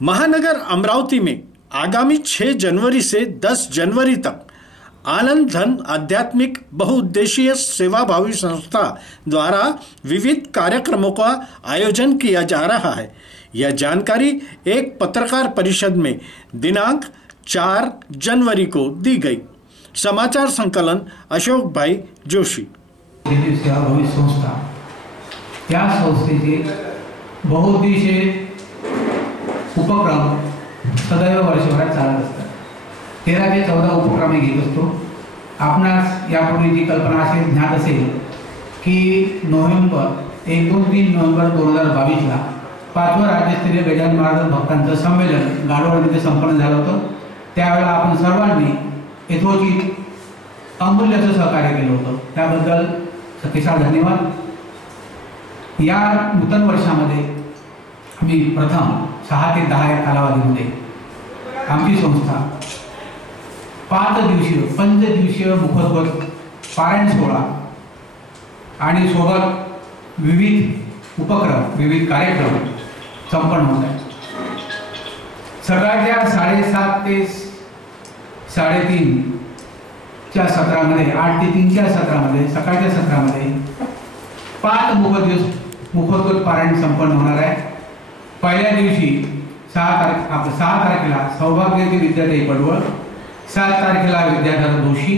महानगर अमरावती में आगामी 6 जनवरी से 10 जनवरी तक आनंद धन आध्यात्मिक बहुउद्देशीय सेवाभावी संस्था द्वारा विविध कार्यक्रमों का आयोजन किया जा रहा है। यह जानकारी एक पत्रकार परिषद में दिनांक 4 जनवरी को दी गई। समाचार संकलन अशोक भाई जोशी। सेवाभावी संस्था या संस्थेचे बहुउद्देशीय उपक्रम सदैव वर्षभरात चालत असतात। 13 ते 14 उपक्रम घेत असतो। आपणास यापूर्वी जी कल्पना असेल ज्ञात असेल की 1, 2, 3 नोव्हेंबर 2022 ला 5वं राज्यस्तरीय गजानन महाराज भक्तांचं संमेलन गाडोळमध्ये संपन्न झालं होतं। त्यावेळेला आपण सर्वांनी यथोचित अमूल्य असं सहकार्य केलं होतं, त्याबद्दल सखीसार धन्यवाद। या नूतन वर्षामध्ये आम्ही प्रथम 6 ते 10 या कालावधीमध्ये आमची संस्था 5 दिवसीय मुखोद्गत पारायण सोहळा आणि सोबत विविध उपक्रम विविध कार्यक्रम संपन्न होत आहेत। सकाळच्या 7:30 ते 3:30 च्या सत्रामध्ये 8 ते 3 च्या सत्रामध्ये सकाळच्या सत्रामध्ये 5 मुखोद्गत पारायण संपन्न होणार आहे। पहिल्या दिवशी 6 तारखेला सौभाग्यवती विद्याताई पडवळ, 7 तारखेला विद्याधर जोशी,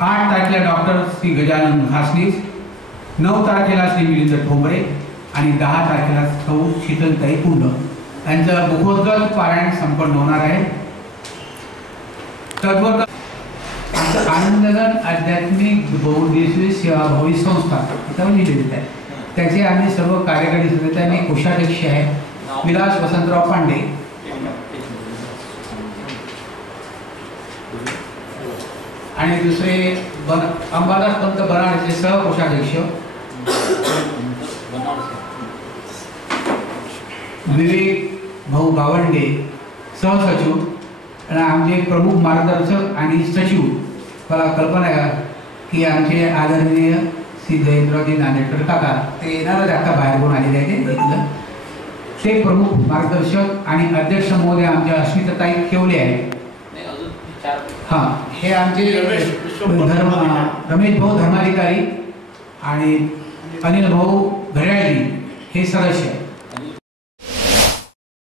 8 तारखेला डॉक्टर श्री गजानन घासनीस, 9 तारखेला श्री मिलिंद ठोंबरे आणि 10 तारखेला सौ शीतलताई कुंड यांचं मुखोद्गत पारायण संपन्न होणार आहे। तद्वत आनंदधन आध्यात्मिक बहुउद्देशीय सेवाभावी संस्था इथं लिहिलेली आहे। त्याचे आम्ही सर्व कार्यकारी सदस्य आणि कोषाध्यक्ष आहे विलास वसंतराव पांडे आणि दुसरे अंबादास पंत बनाडचे सहकोषाध्यक्ष विवेक भाऊ गावंडे सहसचिव आणि आमचे प्रमुख मार्गदर्शक आणि सचिव। मला कल्पना आहे की आमचे आदरणीय श्री जयेंद्रजी नांदेडकर काका ते येणारच आता बाहेर घेऊन आलेले आहेत। ते प्रमुख मार्गदर्शक आणि अध्यक्ष महोदय आमच्या अस्मिताताई केवले आहेत। हे आमचे रमेश भाऊ धर्माधिकारी आणि अनिल भाऊ घड्याळी हे सदस्य आहेत।